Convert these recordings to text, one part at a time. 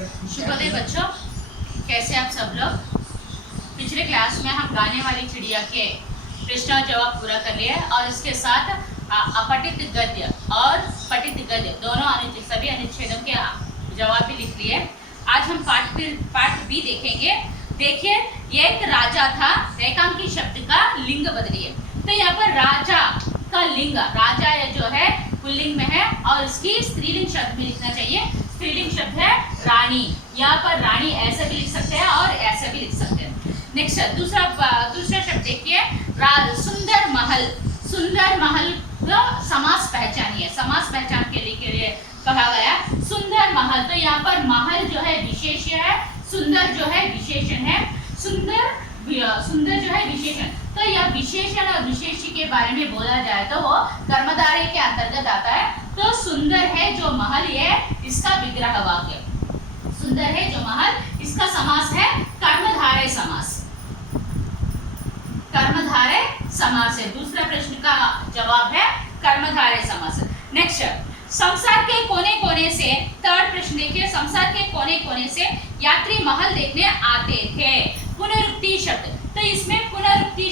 शुभोदय बच्चों, कैसे आप सब लोग। पिछले क्लास में हम गाने वाली चिड़िया के प्रश्न और जवाब पूरा कर लिए और इसके साथ अपठित गद्य और पठित गद्य दोनों सभी अनुच्छेदों के जवाब भी लिख लिए। आज हम पाठ बी देखेंगे। देखिए, एक राजा था, रेखांकी शब्द का लिंग बदलिए। तो यहाँ पर राजा का लिंग, राजा जो है पुल्लिंग में है और इसकी स्त्रीलिंग शब्द में लिखना चाहिए। स्त्रीलिंग शब्द है रानी। यहाँ पर रानी ऐसे भी लिख सकते हैं और ऐसे भी लिख सकते हैं। नेक्स्ट दूसरा शब्द देखिए, सुंदर महल। सुंदर महल का समास पहचानिए। समास पहचान के लिए कहा गया सुंदर महल। तो यहाँ पर महल जो है विशेष्य है, सुंदर जो है विशेषण है। सुंदर जो है विशेषण। तो यह विशेषण और विशेष्य के बारे में बोला जाए तो वो कर्मधारय के अंतर्गत आता है। तो सुंदर है जो महल, ये इसका विग्रह वाक्य। सुंदर है जो महल, इसका समास है कर्मधारय समास। कर्मधारय समास है। दूसरा प्रश्न का जवाब है कर्मधारय समास। नेक्स्ट, संसार के कोने कोने से, थर्ड प्रश्न देखिए, संसार के कोने कोने से यात्री महल देखने आते थे। पुनरुक्ति शब्द। तो इसमें पुनरुक्ति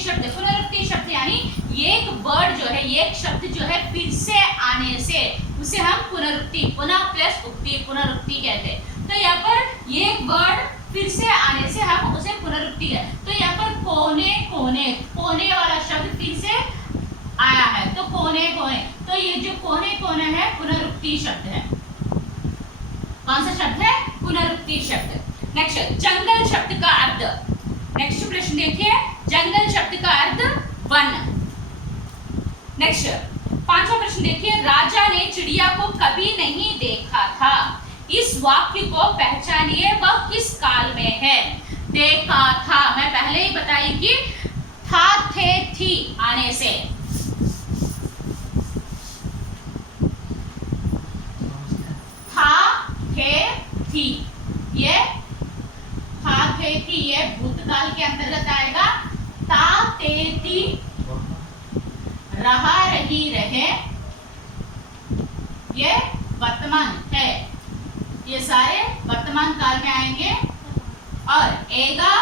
शब्द यानी एक वर्ड जो है, एक शब्द जो है फिर से आने से उसे हम पुनरुक्ति, पुनः प्लस उक्ति, पुनरुक्ति कहते हैं। तो यहाँ पर एक वर्ड फिर से आने से हम उसे पुनरुक्ति है। तो यहाँ पर कोने कोने, कोने वाला शब्द फिर से आया है तो कोने कोने। तो ये जो कोने कोने है पुनरुक्ति शब्द है। कौन सा शब्द है? पुनरुक्ति शब्द। नेक्स्ट, जंगल शब्द का अर्थ। नेक्स्ट प्रश्न देखिए, जंगल शब्द का अर्थ वन। नेक्स्ट, पांचवा प्रश्न देखिए, राजा ने चिड़िया को कभी नहीं देखा था। इस वाक्य को पहचानिए, वह किस काल में है। देखा था, मैं पहले ही बताई कि था, थे, थी आने से। था, थे, थी, ये था, थे, थी, ये भूतकाल के अंतर्गत आएगा। ता, ते, ती, रहा, रही, रहे, ये वर्तमान है। ये सारे वर्तमान काल में आएंगे। और एगा,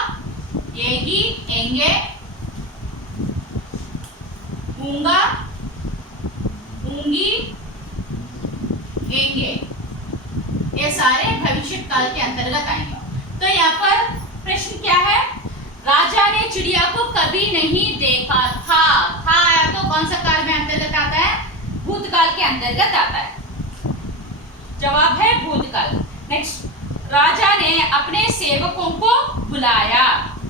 एगी, एंगे, ऊंगा, ऊंगी, एंगे, ये सारे भविष्य काल के अंतर्गत आएंगे। तो यहाँ पर प्रश्न क्या है? राजा ने चिड़िया को कभी नहीं देखा था। था आया तो कौन सा काल में अंतर्गत आता है? भूतकाल के अंतर्गत आता है। जवाब है भूतकाल। नेक्स्ट, राजा ने अपने सेवकों को बुलाया।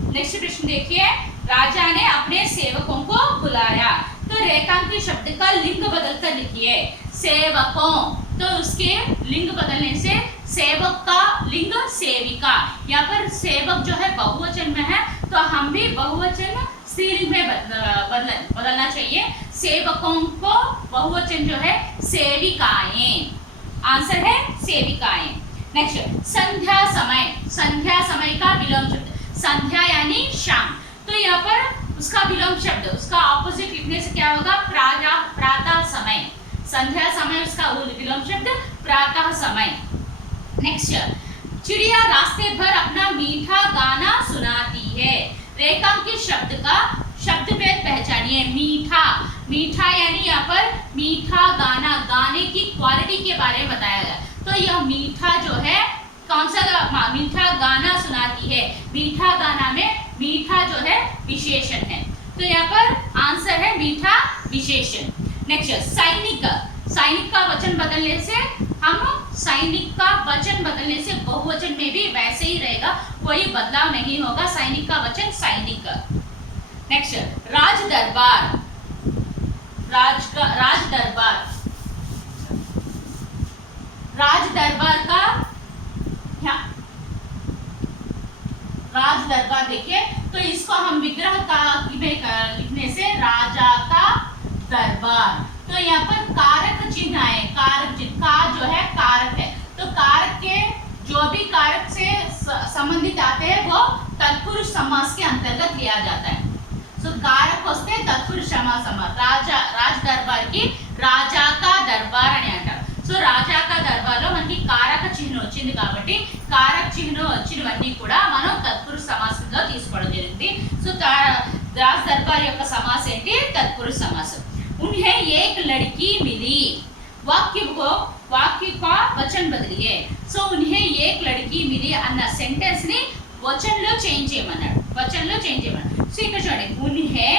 नेक्स्ट प्रश्न देखिए, राजा ने अपने सेवकों को बुलाया। तो रेखांकी शब्द का लिंग बदलकर लिखिए। सेवकों, तो उसके लिंग बदलने से सेवक का लिंग सेविका। यहाँ पर सेवक जो है बहुवचन में है तो हम भी बहुवचन स्त्रीलिंग में बदलना चाहिए। सेवकों को बहुवचन जो है सेविकाएं। आंसर है सेविकाएं। नेक्स्ट, संध्या समय। संध्या समय का विलोम शब्द। संध्या यानी शाम। तो यहाँ पर उसका विलोम शब्द, उसका ऑपोजिट लिखने से क्या होगा? प्रातः समय। संध्या समय उसका विलोम शब्द प्रातः समय। नेक्स्ट, चिड़िया रास्ते भर अपना मीठा गाना सुनाती है। रेखांकित शब्द का शब्द भेद पहचानिए। मीठा, मीठा यानी यहाँ पर मीठा गाना, गाने की क्वालिटी के बारे में बताया गया। तो यह मीठा जो है कौन सा? मीठा गाना सुनाती है। मीठा गाना में मीठा जो है विशेषण है। तो यहाँ पर आंसर है मीठा विशेषण। नेक्स्ट, सैनिक। सैनिक का वचन बदलने से सैनिक का वचन बदलने से बहुवचन में भी वैसे ही रहेगा, कोई बदलाव नहीं होगा। सैनिक का वचन सैनिक। नेक्स्ट, राज दरबार। राज दरबार। राज दरबार का राज दरबार देखिए, तो इसको हम विग्रह का लिखने से राजा का दरबार। तो यहाँ पर कारक चिन्ह आए। कारक चिन्ह का जो है कारक है। तो कारक के जो भी कारक से संबंधित आते हैं वो तत्पुरुष समास के अंतर्गत लिया जाता है। तो कारक वस्ते तत्पुरुष समास। राजा, राज दरबार की राजा का दरबार आणि अंटार। సో రాజా కా దర్బార్లో మనకి కారక చిహ్నం వచ్చింది కాబట్టి కారక చిహ్నం వచ్చినవన్నీ కూడా మనం తత్పురుష సమాసంలో తీసుకోవడం జరిగింది. సో రాజ్ దర్బార్ యొక్క సమాసం ఏంటి? తత్పురుష సమాసం. उन्हें एक लड़की मिली, वाक्य का वचन बदलिए. సో उन्हें एक लड़की मिली అన్న సెంటెన్స్ ని వచనంలో చేంజ్ చేయమన్నాడు. వచనంలో చేంజ్ చేయమన్నాడు. సో ఇక్కడ చూడండి, उन्हें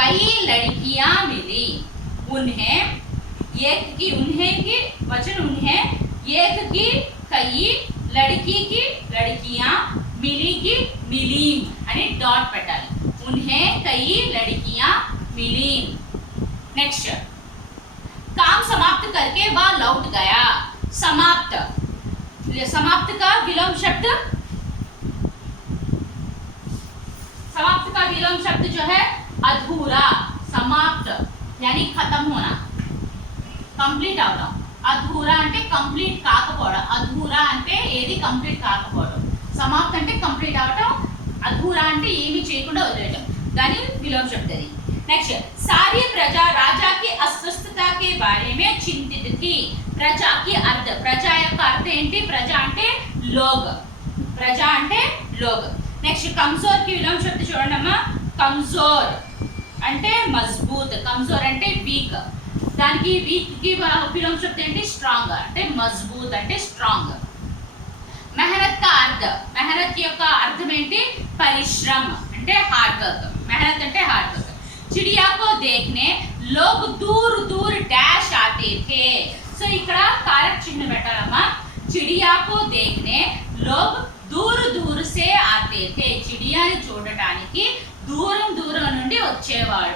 कई लड़कियां मिली. उन्हें एक की, उन्हें की वचन उन्हें, एक की कई, लड़की की लड़कियां, मिली की मिली అని డాట్ పెట్టాలి. उन्हें कई लड़कियां मिली. नेक्स्ट, काम समाप्त करके वह लौट गया. समाप्त, समाप्त का विलोम शब्द, समाप्त का विलोम शब्द जो है अधूरा. समाप्त यानी खत्म होना, కంప్లీట్ అవడం. అధూరా అంటే కంప్లీట్ కాకపోవడం. అధూరా అంటే ఏది కంప్లీట్ కాకపోవడం. సమాప్త అంటే కంప్లీట్ అవడం. అధూరా అంటే ఏమి చేయకుండా వదిలేయడం. దాని విలోమ శబ్దం. नेक्स्ट, सारी प्रजा राजा की अस्वस्थता के बारे में चिंतित थी. प्रजा की अर्थ, प्रजा యొక్క అర్థం ఏంటి? ప్రజా అంటే లోగ్. ప్రజా అంటే లోగ్. నెక్స్ట్, కమ్జోర్ కి విలోమ శబ్దం చూడండి అమ్మా. కమ్జోర్ అంటే మజబూత్. కమ్జోర్ అంటే వీక్. దానికి వీక్ కి విలోమ శబ్దం ఏంటి? స్ట్రాంగ్. అంటే మజబూత్ అంటే స్ట్రాంగ్. మెహనత్ కా అర్థ, మెహనత్ యొక్క అర్థం ఏంటి? పరిశ్రమ అంటే హార్డ్ వర్క్. మెహనత్ అంటే హార్డ్ వర్క్. चिड़िया को देखने लोग दूर दूर डैश आते थे. సో ఇక్కడ कारक चिन्ह పెట్టాలమ్మా. चिड़िया को देखने लोग दूर दूर से आते थे. చిడియాని చూడటానికి దూరం దూరం నుండి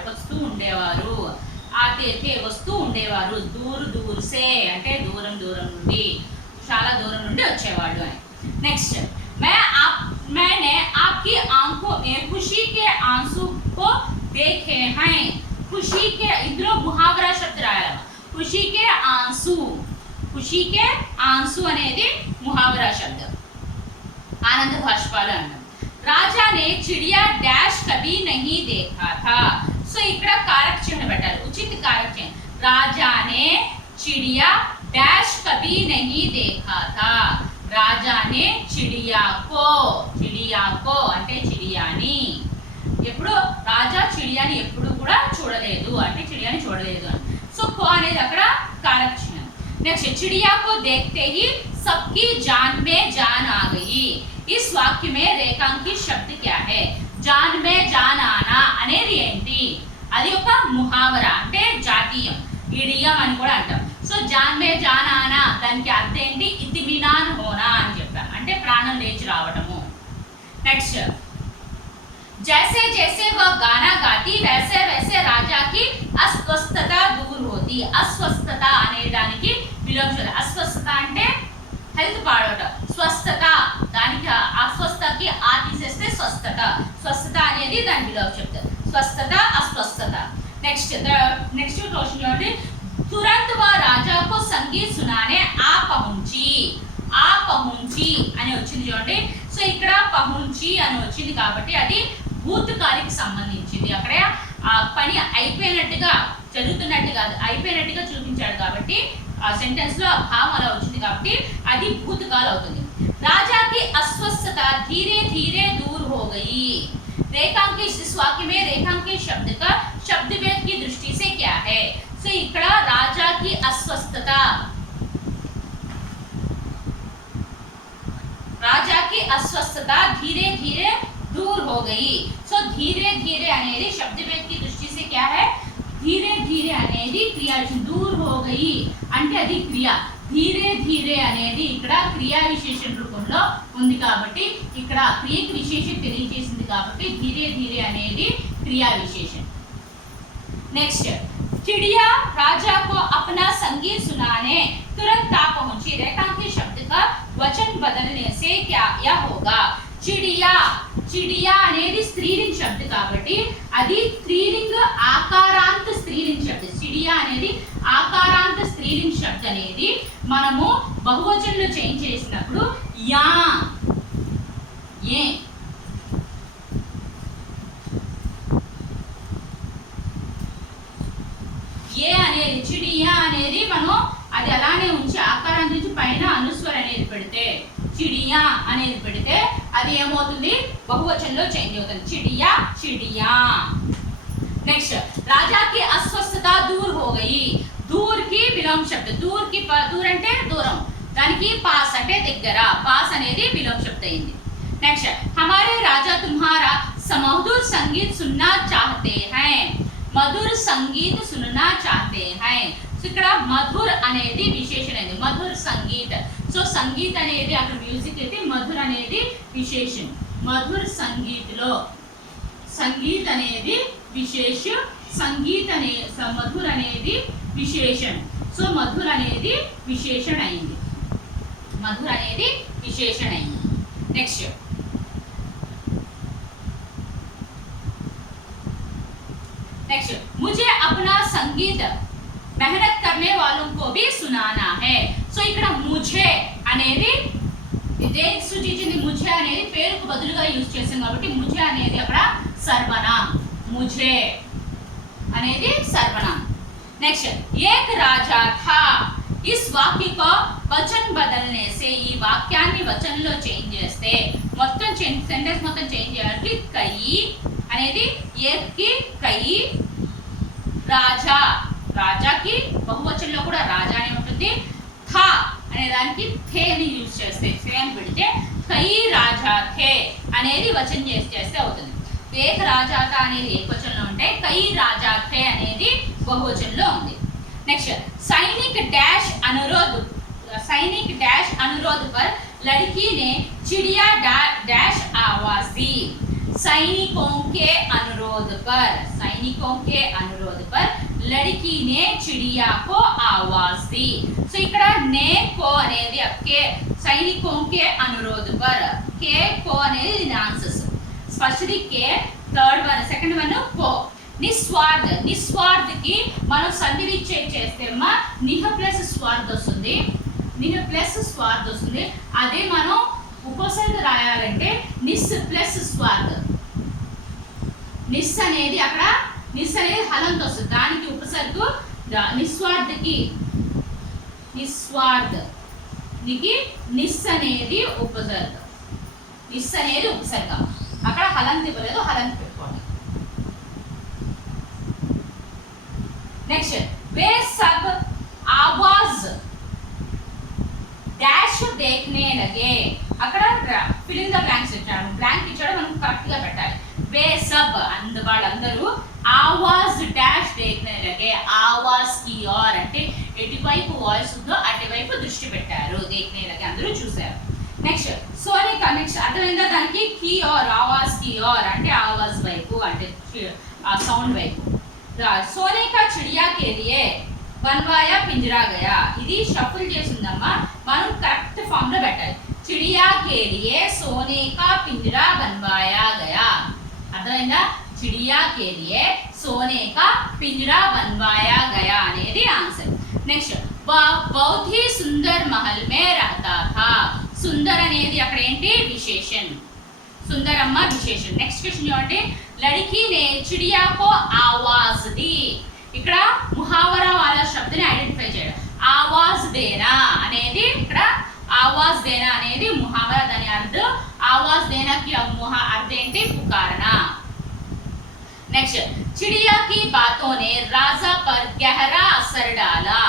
వస్తూ ఉండేవారు. आते थे వస్తూ ఉండేవారు. दूर दूर से అంటే దూరం దూరం నుండి, చాలా దూరం నుండి వచ్చేవాళ్ళు అని. నెక్స్ట్, मैंने आपकी आंखों में खुशी के आंसू को देखे हैं. खुशी के इंद्रो मुहावरा शब्द రాయాలి. खुशी के आंसू, खुशी के आंसू అనేది मुहावरा शब्द. आनंद भाष्पाలు అంటాం. राजा ने चिड़िया डैश कभी नहीं देखा था. సో ఇక్కడ कारक चिन्ह పెట్టాలి. उचित कारक चिन्ह. राजा ने चिड़िया डैश कभी नहीं देखा था. राजा ने चिड़िया को అంటే చిడియాని, ఎప్పుడు రాజా చిడియాని ఎప్పుడు కూడా చూడలేదు అంటే చిడియాని చూడలేదు అని. సో కో అనేది అక్కడ कारक चिन्ह. नेक्स्ट, चिड़िया को देखते ही सबकी जान में जान आ गई. इस वाक्य में रेखांकित शब्द क्या है? जान में जान आना అనేది ఏంటి? అది ఒక ముహావరా అంటే జాతీయం, ఇడియం అని కూడా అంటాం. సో జాన్ మే జాన్ ఆనా దానికి అర్థం ఏంటి? ఇతిమినాన్ హోనా అని చెప్పాం. అంటే ప్రాణం లేచి రావటము. నెక్స్ట్, जैसे जैसे वह गाना गाती वैसे वैसे राजा की अस्वस्थता दूर होती. अस्वस्थత అనే దానికి విలోమ శబ్దం. अस्वस्थత అంటే హెల్త్ పాడవటం. స్వస్థత దానికి అస్వస్థతకి ఆ తీసేస్తే స్వస్థత. స్వస్థత అనేది దాని విలోమ శబ్దం. స్వస్థత, अस्वस्थత. నెక్స్ట్ క్వశ్చన్ చూడండి. तुरंत वह राजा को संगीत सुनाने आ पहुंची అని వచ్చింది చూడండి. సో ఇక్కడ పహుంచి అని వచ్చింది కాబట్టి అది భూతకాలికి సంబంధించింది. అక్కడ ఆ పని అయిపోయినట్టుగా, జరుగుతున్నట్టుగా, అయిపోయినట్టుగా చూపించాడు కాబట్టి ఆ సెంటెన్స్ లో ఆ భావం అలా వచ్చింది కాబట్టి అది భూతకాలం అవుతుంది. राजा की अस्वस्थता धीरे धीरे दूर हो गई. रेखांकित, इस वाक्य में रेखांकित शब्द का शब्द भेद की दृष्टि से क्या है? సో ఇక్కడ రాజా की अस्वस्थता, राजा की अस्वस्थता धीरे धीरे दूर हो गई. సో धीरे धीरे అనేది शब्द भेद की दृष्टि से क्या है? धीरे धीरे అనేది క్రియ. दूर हो गई అంటే అది క్రియ. ధీరే ధీరే అనేది ఇక్కడ క్రియా విశేషణ రూపంలో ఉంది కాబట్టి ఇక్కడ క్రియకి విశేషం తెలియజేసింది కాబట్టి ధీరే ధీరే అనేది క్రియా విశేషణ. నెక్స్ట్, चिड़िया राजा को अपना संगीत सुनाने तुरंत आ पहुंची. रेखांकित शब्द का वचन बदलने से क्या यह होगा? चिड़िया, चिड़िया అనేది స్త్రీలింగ శబ్దం కాబట్టి అది స్త్రీలింగ ఆకారాంత స్త్రీలింగ శబ్దం. చిడియా అనేది ఆకారాంత స్త్రీలింగ శబ్దం అనేది మనము బహువచనంలో చేంజ్ చేసినప్పుడు యా, ఏ, ఏ అనేది చిడియా అనేది మనం అది ఎలా చిడియా అనేది పెడితే అది ఏమవుతుంది, బహువచనంలో చేంజ్ అవుతుంది, చిడియా చిడియా. नेक्स्ट, राजा की अस्वस्थता दूर हो गई. दूर की विलोम शब्द, दूर की दूर అంటే దూరం, దానికి पास అంటే దగ్గర, पास అనేది విలోమ శబ్ద అయింది. నెక్స్ట్, हमारे राजा तुम्हारा मधुर संगीत सुनना चाहते हैं. मधुर संगीत सुनना चाहते हैं. సో ఇక్కడ మధుర్ అనేది విశేషణం, మధుర్ సంగీత్. సో సంగీత్ అనేది అక్కడ మ్యూజిక్ అయితే, మధుర్ అనేది విశేషణం. మధుర్ సంగీత్ లో సంగీత్ అనేది విశేష, సంగీత్ అనే మధుర్ అనేది విశేషణ. సో మధుర్ అనేది విశేషణ అయింది, మధుర్ అనేది విశేషణ అయింది. నెక్స్ట్, नेक्स्ट, मुझे अपना संगीत मेहनत करने वालों को भी सुनाना है. సో ఇక్కడ मुझे అనేది ఇదే సూచించింది, मुझे అనేది పేరుకు బదులుగా యూజ్ చేసాం కాబట్టి मुझे అనేది అక్కడ సర్వనామ, मुझे అనేది సర్వనామ. నెక్స్ట్, एक राजा था. इस वाक्य को वचन बदलने से, ఈ వాక్యాన్ని వచనంలో చేంజ్ చేస్తే మొత్తం సెంటెన్స్ మొత్తం చేంజ్ చేయాలి. కై అనేది ఏక్ కి కై, రాజా రాజాకి బహువచనంలో కూడా రాజా అని ఉంటుంది. థా అనే దానికి థే ని యూజ్ చేస్తే, థే అని పెడితే కై రాజా థే అనేది వచనం చేస్తే అవుతుంది. ఏక్ రాజా థా అనేది ఏకవచనంలో ఉంటే కై రాజా థే అనేది బహువచనంలో ఉంది. Next, Sainik dash Anurodh, Sainik dash Anurodh पर लड़की ने चिड़िया डैश आवाज दी. सैनिकों के अनुरोध पर, सैनिकों के अनुरोध पर लड़की ने चिड़िया को आवाज दी. సో ఇక్కడ నే కో అనేది అక్కే, సైనికోं के अनुरोध पर के को అనేది ఆన్సర్స్. ఫస్ట్ది కే, థర్డ్ వన్, సెకండ్ వన్ కో. నిస్వార్థ, నిస్వార్థ కి మనం సంధి విచ్ఛేదం చేస్తే అమ్మా నిహ ప్లస్ స్వార్థ వస్తుంది, నిహ ప్లస్ స్వార్థ వస్తుంది. అదే మనం ఉపసర్గ రాయాలంటే నిస్ ప్లస్ స్వార్థ. నిస్ అనేది అక్కడ నిస్ అనేది హలంతో వస్తుంది, దానికి ఉపసర్గ నిస్వార్థకి, నిస్వార్థకి నిస్ అనేది ఉపసర్గ, నిస్ అనేది ఉపసర్గ. అక్కడ హలంత ఇవ్వలేదు, హలంత పెట్టుకోండి. నెక్స్ట్, वे सब आवाज డాష్ देखने लगे. అక్కడ ఫిల్ ఇన్ ద బ్లాంక్స్ ఇచ్చాడు, బ్లాంక్ ఇచ్చాడు, మనం కరెక్ట్ గా పెట్టాలి. वे सब వాళ్ళందరూ ఆవాజ్ డాష్ देखने लगे. ఆవాజ్ की ओर అంటే ఎటువైపు వాయిస్ ఉందో అటువైపు దృష్టి పెట్టారు, देखने लगे అందరూ చూశారు. నెక్స్ట్, సోనిక, నెక్స్ట్ అర్థమైందా దానికి की ओर, ఆవాజ్ की ओर అంటే ఆవాజ్ వైపు, అంటే ఆ సౌండ్ వైపు. सोने का चिड़िया के लिए बनवाया पिंजरा गया. ఇది షఫుల్ చేసిందమ్మా, మనం కరెక్ట్ ఫామ్ లో పెట్టాలి. चिड़िया के लिए सोने का पिंजरा बनवाया गया. అర్థమైందా? चिड़िया के लिए सोने का पिंजरा बनवाया गया అనేది ఆన్సర్. నెక్స్ట్, वह बहुत ही सुंदर महल में रहता था. సుందర్ అనేది అక్కడ ఏంటి విశేషణ, సుందరమ్మ విశేషణ. నెక్స్ట్ క్వశ్చన్ చూడండి, लड़की ने चिड़िया को आवाज दी. ఇక్కడ ముహావరా వాలా శబ్దని ఐడెంటిఫై చేయడం. ఆవాజ్ దేనా అనేది ఇక్కడ ఆవాజ్ దేనా అనేది ముహావరా, దాని అర్థం ఆవాజ్ దేనా కి अर्थ ఏంటి పుకారనా. నెక్స్ట్, चिड़िया की बातों ने राजा पर गहरा असर डाला.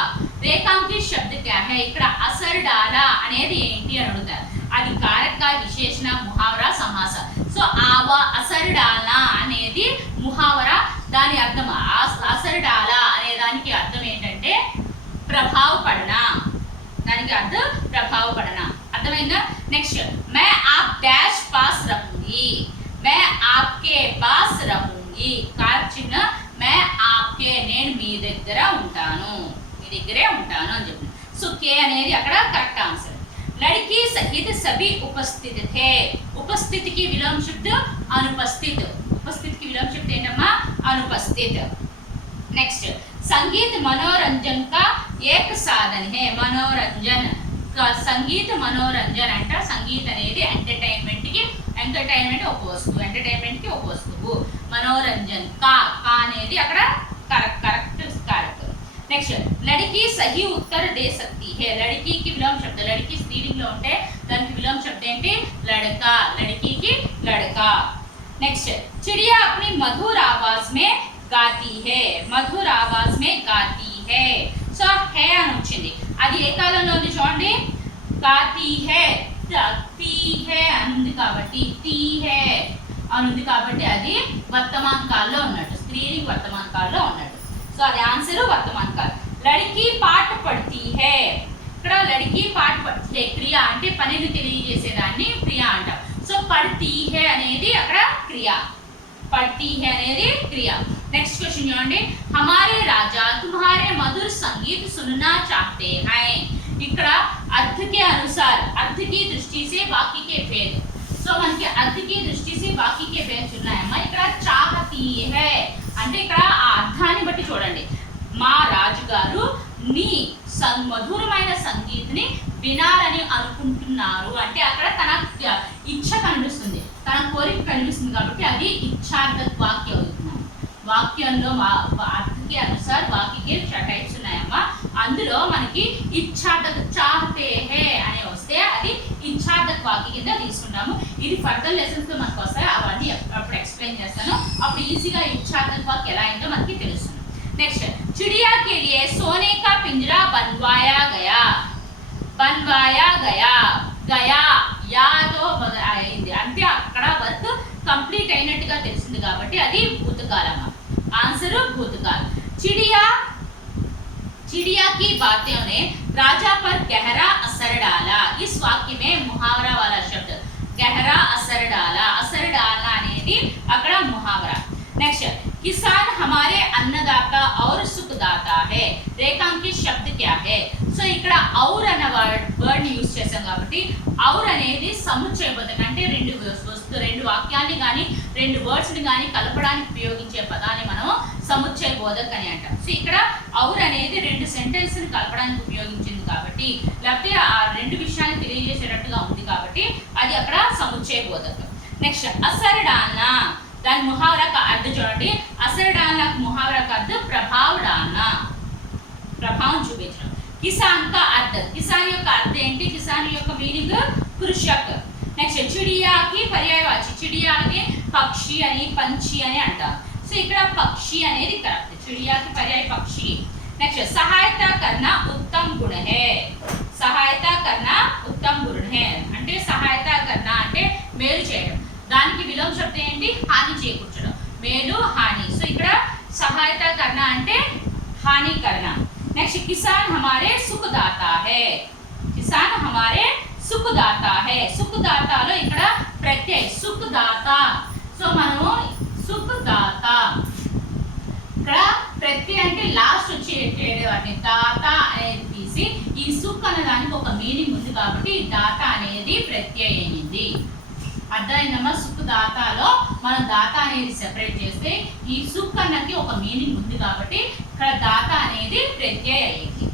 రేఖాంకిత శబ్ద क्या है, ఇక్కడ असर डाला అనేది ఏంటి అని అడుగుతారు. అది కారక, విశేషణ, ముహావరా, సమాస. సో అసర్ డాలా అనేది ముహావరా, దాని అర్థం అసర్ డాలా అనే దానికి అర్థం ఏంటంటే ప్రభావ పడనా, దానికి అర్థం ప్రభావ పడనా. అర్థమైందా? నెక్స్ట్, మే ఆప్ డాష్ పాస్ రహూంగి. మే ఆప్కే పాస్ రహూంగి. కార్చిన్న మే ఆప్కే, నేను మీ దగ్గర ఉంటాను, మీ దగ్గరే ఉంటాను అని చెప్పింది. సో కే అనేది అక్కడ కరెక్ట్ ఆన్సర్. लड़की सहित सभी उपस्थित थे. उपस्थित की विलोम शब्द अनुपस्थित. उपस्थित की विलोम शब्द ఏంటమ్మా अनुपस्थित. नेक्स्ट, संगीत मनोरंजन का एक साधन है. मनोरंजन का संगीत मनोरंजन అంట. సంగీత అనేది ఎంటర్టైన్మెంట్ కి, ఎంటర్టైన్మెంట్ ఒక వస్తువు, ఎంటర్టైన్మెంట్ కి ఒక వస్తువు. మనోరంజన్ కా అనేది అక్కడ కరెక్ట్ కారక. नेक्स्ट, लड़की सही उत्तर दे सकती है. लड़की की विलोम शब्द, लड़की स्त्रीलिंग లో ఉంటే దానికి విలోమ శబ్దం ఏంటి लड़का, लड़की की लड़का। नेक्स्ट, चिड़िया अपनी मधुर आवाज में गाती है, मधुर आवाज में गाती है। సో హే అని వచ్చింది, అది ఏ కాలంలో ఉంది చూడండి, గాతి హే టీ హే అని ఉంది కాబట్టి, టీ హే అని ఉంది కాబట్టి అది వర్తమాన కాలంలో ఉన్నట్టు, స్త్రీలింగ వర్తమాన కాలంలో ఉన్నట్టు. సో అది ఆన్సర్ వర్తమాన కాలం. లड़की పాట పడుతీ హే, ఇక్కడ లड़की పాట పడుతీ హే క్రియ అంటే పనిని తెలియజేసేదాన్ని క్రియ అంటాం. సో పడుతీ హే అనేది అక్కడ క్రియ, పడుతీ హే అనేది క్రియ. नेक्स्ट क्वेश्चन చూడండి, हमारे राजा तुम्हारे मधुर संगीत सुनना चाहते हैं। ఇక్కడ अर्थ के अनुसार, अर्थ की दृष्टि से वाक्य के भेद, సో మనకి अर्थ की दृष्टि से वाक्य के भेद ఉన్నాయమ్మా. ఇక్కడ చాహతీ హే అంటే ఇక్కడ ఆ అర్థాన్ని బట్టి చూడండి, మా రాజుగారు నీ మధురమైన సంగీత్ని వినాలని అనుకుంటున్నారు అంటే అక్కడ తన ఇచ్ఛ కనిపిస్తుంది, తన కోరిక కనిపిస్తుంది కాబట్టి అది ఇచ్ఛార్థక వాక్యం అవుతుంది. వాక్యంలో అర్థకి అనుసార్ వాక్యకి టైప్స్ ఉన్నాయమ్మా. అందులో మనకి ఇచ్ఛార్థక చాహతే హే అని వస్తే అది ఇచ్ఛార్థక వాక్య కింద తీసుకుంటాము. ఇది ఫర్దర్ లెసన్స్ లో మనకు వస్తాయి, అవన్నీ అప్పుడు ఎక్స్ప్లెయిన్ చేస్తాను. అప్పుడు ఈజీగా ఇచ్ఛార్థక వాక్య ఎలా అయిందో మనకి తెలుస్తుంది. नेक्स्ट, चिड़िया के लिए सोने का पिंजरा बनवाया गया, बनवाया गया, गया या तो అయింది అంటే అక్కడ వర్క్ కంప్లీట్ అయినట్టుగా తెలిసింది కాబట్టి అది భూతకాలం, आंसर भूतकाल। चिड़िया, चिड़िया की बातों ने राजा पर गहरा असर डाला। इस वाक्य में मुहावरा वाला शब्द गहरा असर डाला, असर डालना అనేది అక్కడ ముహావరా. नेक्स्ट, किसान हमारे अन्नदाता और सुखदाता है, रेखांकित शब्द क्या है? సో ఇక్కడ और అన్న వర్డ్ యూస్ చేసాం కాబట్టి और అనేది సముచ్చయ బోధక అంటే రెండు వాక్యాన్ని కానీ రెండు వర్డ్స్ ని కానీ కలపడానికి ఉపయోగించే పదాన్ని మనం సముచ్చయ బోధక అని అంటాం. సో ఇక్కడ और అనేది రెండు సెంటెన్స్ ని కలపడానికి ఉపయోగించింది కాబట్టి, లేకపోతే ఆ రెండు విషయాన్ని తెలియజేసేటట్టుగా ఉంది కాబట్టి అది అక్కడ సముచ్చయ బోధక. నెక్స్ట్, అసర్ డాల్నా, దాని ముహావరా का अर्थ చూడండి, అసర్ డాల్నా ముహావరా का अर्थ ప్రభావ డాల్నా, ప్రభావం చూపించడం. కిసాన్ का अर्थ, కిసాన్ యొక్క అర్థం ఏంటి, కిసాన్ యొక్క మీనింగ్ కృషక్. నెక్స్ట్, చిడియాకి పర్యాయవాచి, చిడియాకి పక్షి అని పంచి అని అంటారు. సో ఇక్కడ పక్షి అనేది కరెక్ట్, చిడియాకి పర్యాయ పక్షి. నెక్స్ట్, సహాయత కర్నా ఉత్తమ్ గుణ హే, సహాయత కర్నా ఉత్తమ్ గుణ హే అంటే సహాయత కర్నా అంటే మేలు చేయడం, దానికి విలోమ శబ్దం ఏంటి హాని చేకూర్చడం, మేలు హాని. సో ఇక్కడ సహాయత కర్నా అంటే హాని కర్నా. नेक्स्ट, किसान हमारे सुखदाता है, किसान हमारे सुखदाता है, సుఖదాతాలో ఇక్కడ ప్రత్యయ సుఖదాత. సో మనము సుఖదాత ఇక్కడ ప్రత్యయ అంటే లాస్ట్ వచ్చేవాటిని దాత అనేది తీసి ఈ సుఖ్ అనే దానికి ఒక మీనింగ్ ఉంది కాబట్టి దాత అనేది ప్రత్యయ అయింది. అర్థమైందమ్మా, సుఖదాతాలో మనం దాత అనేది సెపరేట్ చేస్తే ఈ సుఖ్ అన్నకి ఒక మీనింగ్ ఉంది కాబట్టి ఇక్కడ దాత అనేది ప్రత్యయ అయ్యింది.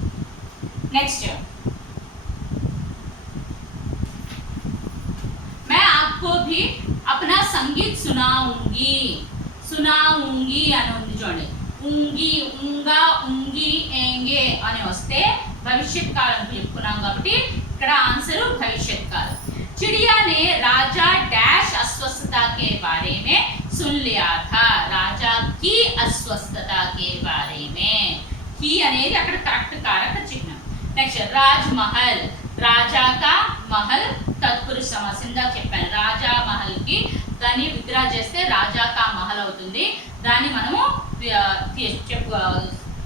నెక్స్ట్, मैं आपको भी अपना संगीत सुनाऊंगी, सुनाऊंगी అని ఉంది చూడండి, ఉంగి ఉంగా ఉంగి ఏంగే అని వస్తే భవిష్యత్ కాలం చెప్పుకున్నాం కాబట్టి ఇక్కడ ఆన్సర్ భవిష్యత్ కాలం. चिड़िया ने राजा डैश अस्वस्थता के बारे में सुन लिया था, राजा की अस्वस्थता के बारे में, की అనేది అక్కడ కరెక్ట్ కారక చిహ్నం. నెక్స్ట్, రాజ్మహల్, రాజా కా మహల్ తత్పురుష సమాసం, ఇందాక చెప్పాను రాజా మహల్ కి దాన్ని విగ్రహ చేస్తే రాజా కా మహల్ అవుతుంది, దాన్ని మనము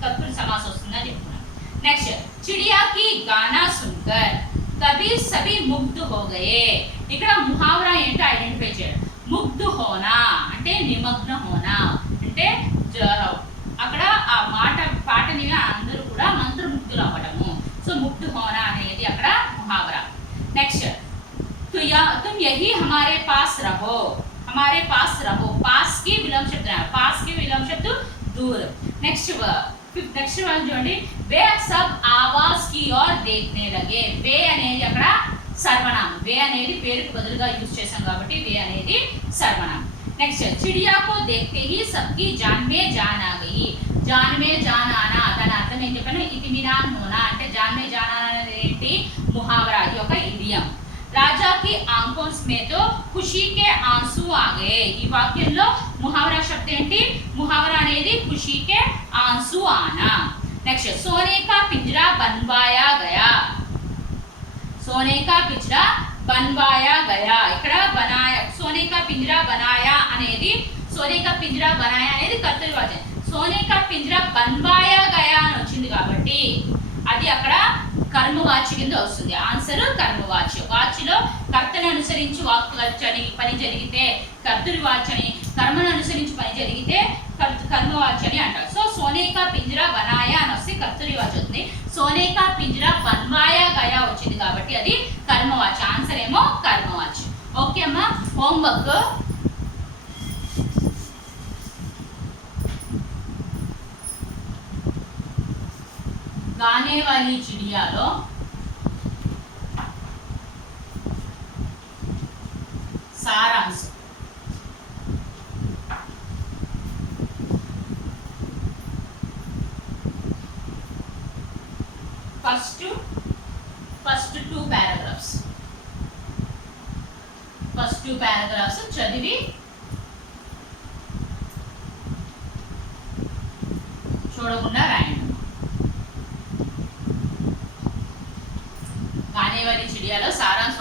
తత్పురుష సమాసం వస్తుందని చెప్పుకున్నాం. నెక్స్ట్, चिड़िया की गाना सुनकर कभी सभी मुग्ध हो गए, ఇక్కడ ముహావరా ఏంటో ఐడెంటిఫై చేయడం. ముగ్ధ హోనా అంటే నిమగ్న హోనా అంటే అక్కడ ఆ పాటని అందరూ కూడా మంత్రముగ్ధులు అవ్వడము. సో ముగ్ధ హోనా అనేది అక్కడ ముహావరా. నెక్స్ట్, तुम यही हमारे पास रहो, हमारे पास रहो, पास की विलोम शब्द है, पास की विलोम शब्द दूर. नेक्स्ट నెక్స్ట్ వన్ చూడండి, వే సబ్ ఆవాజ్ కి और देखने लगे, వే అనేది అక్కడ సర్వనామం, వే అనేది పేరుకు బదులుగా యూజ్ చేసాం కాబట్టి వే అనేది సర్వనామం. నెక్స్ట్, चिड़िया को देखते ही सबकी जान में जान आ गई, जान में जान आना దాని అర్థం ఏం చెప్పాను, ఇతిమినాన్ హోనా అంటే జాన్ మే జాన్ ఆనా అనేది ఏంటి ముహావరా, అది ఒక ఇడియం. రాజా కి ఆంఖోं में तो ఖుషీ కే ఆంసూ ఆ గయే. ఈ వాక్యంలో ముహావరా శబ్దం ఏంటి? ముహావరా అనేది ఖుషీ కే ఆంసూ ఆనా. నెక్స్ట్ సోనే కా పింజరా బన్వాయా గయా. సోనే కా పింజరా బన్వాయా గయా. ఇక్కడ బనాయా, సోనే కా పింజరా బనాయా అనేది, సోనే కా పింజరా బనాయా అనేది కర్తృవాచకం. సోనే కా పింజరా బన్వాయా గయా అని వచ్చింది కాబట్టి అది అక్కడ కర్మవాచ్య కింద వస్తుంది. ఆన్సర్ కర్మవాచ్య. వాచ్యలో కర్తను అనుసరించి వాక్యని పని జరిగితే కర్తృవాచ్యని, కర్మను అనుసరించి పని జరిగితే కర్మవాచ్యని అంటారు. సో సోనే కా పింజరా బనాయా అని వస్తే కర్తృవాచ్య అవుతుంది. సోనే కా పింజరా బన్వాయా గయా వచ్చింది కాబట్టి అది కర్మవాచ్య. ఆన్సర్ ఏమో కర్మవాచ్య. ఓకే అమ్మా, హోంవర్క్. गाने वाली चिड़िया लो सारांश. फर्स्ट टू पैराग्राफ्स चदिवी చూడకుండా రాయండి. गाने वाली चिड़िया लो सारांश